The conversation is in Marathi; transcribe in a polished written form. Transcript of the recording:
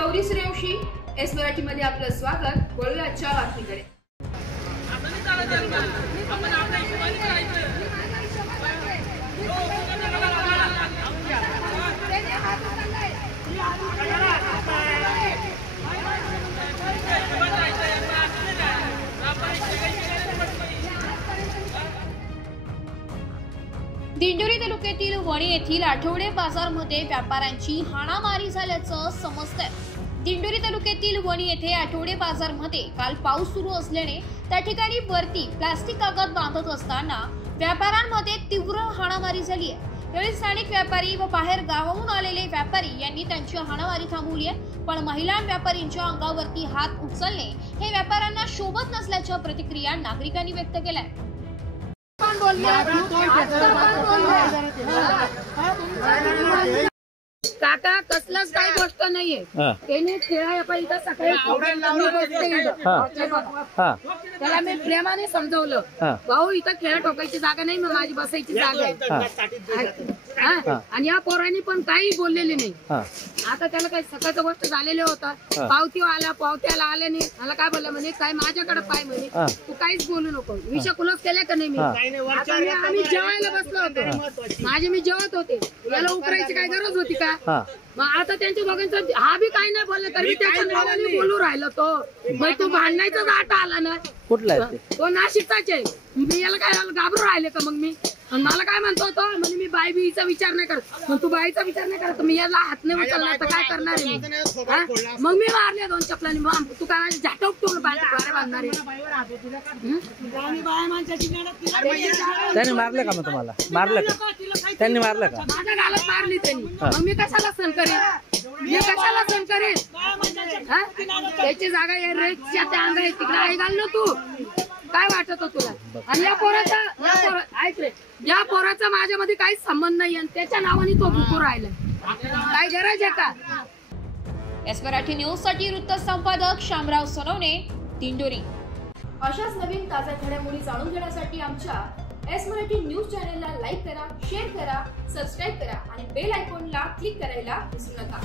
गौरी सूर्यवंशी, एस मराठी मध्ये आपलं स्वागत। वळूया आजच्या बातमीकडे। दिंडोरी तालुक्यातील वणी येथील आठवडे बाजारमध्ये व्यापाऱ्यांची हाणामारी झाल्याचं समजतंय। दिंडोरी तालुक्यातील वणी येथे आठवडे बाजारमध्ये काल पाऊस सुरू असल्याने त्या ठिकाणी वरती प्लास्टिक कागद बांधत असताना व्यापाऱ्यांमध्ये तीव्र हाणामारी झाली आहे। यावेळी स्थानिक व्यापारी व बाहेर गावाहून आलेले व्यापारी यांनी त्यांची हाणामारी थांबवली आहे, पण महिला व्यापारींच्या अंगावरती हात उचलणे हे व्यापाऱ्यांना शोभत नसल्याच्या प्रतिक्रिया नागरिकांनी व्यक्त केल्या आहेत। काका कसलंच काही गोष्ट नाहीये, त्याने खेळायला सकाळी त्याला मी प्रेमाने समजवलं, भाऊ इथं खेळ ठोकायची जागा नाही, मग माझी बसायची जागा आहे। आणि या पोरांनी पण काही बोललेले नाही। आता त्याला काही सकाळचं गोष्ट झालेलं होतं, पावत्याला आले नाही, मला काय बोलला म्हणे काय माझ्याकडे पाय म्हणे, तू काहीच बोलू नको, विषय क्लोज केला का नाही मी। आम्ही जेवायला बसलो होतो, मी जेवत होते, याला उकरायची काय गरज होती का? मग आता त्यांच्या दोघांचं हा बी काही नाही बोलले तरी त्याच्या नावाने बोलू राहिला तो। मग तो भांडण्याचाच आटा आला ना, कुठला तो नाशिकचाच आहे। मी याला काय घाबरून राहिले का? मग मी मला काय म्हणतो होतो म्हणजे मी बाई बीचा विचार नाही करत, मग तू बाईचा विचार नाही करत, मी याला हात नाही उचलला तर काय करणार आहे मी? मग मी मारले 2 चपलांनी, तू काय झाटा उपटून बाहेर बांधणार आहे? त्यांनी मारलं का? मग तुम्हाला मारलं का? त्यांनी मारलं का? माझ्या गालात मारली त्यांनी, मग मी कशाला सण करेन? मी कशाला सण करेन? त्याची जागा रेतच्या अंग आहे, तिकडे आई घाल ना तू, काय वाटत तुला? आणि या पोराचा माझ्यामध्ये काहीच संबंध नाही, आणि त्याच्या नावाने तो भुकू राहिला, काय गरज आहे का? एस मराठी न्यूज साठी वृत्त संपादक शामराव सोनवणे, दिंडोरी। अशाच नवीन ताज्या घडामोडी जाणून घेण्यासाठी आमच्या एस मराठी न्यूज चॅनलला लाईक करा, शेअर करा, सबस्क्राईब करा आणि बेल आयकॉनला क्लिक करायला विसरू नका।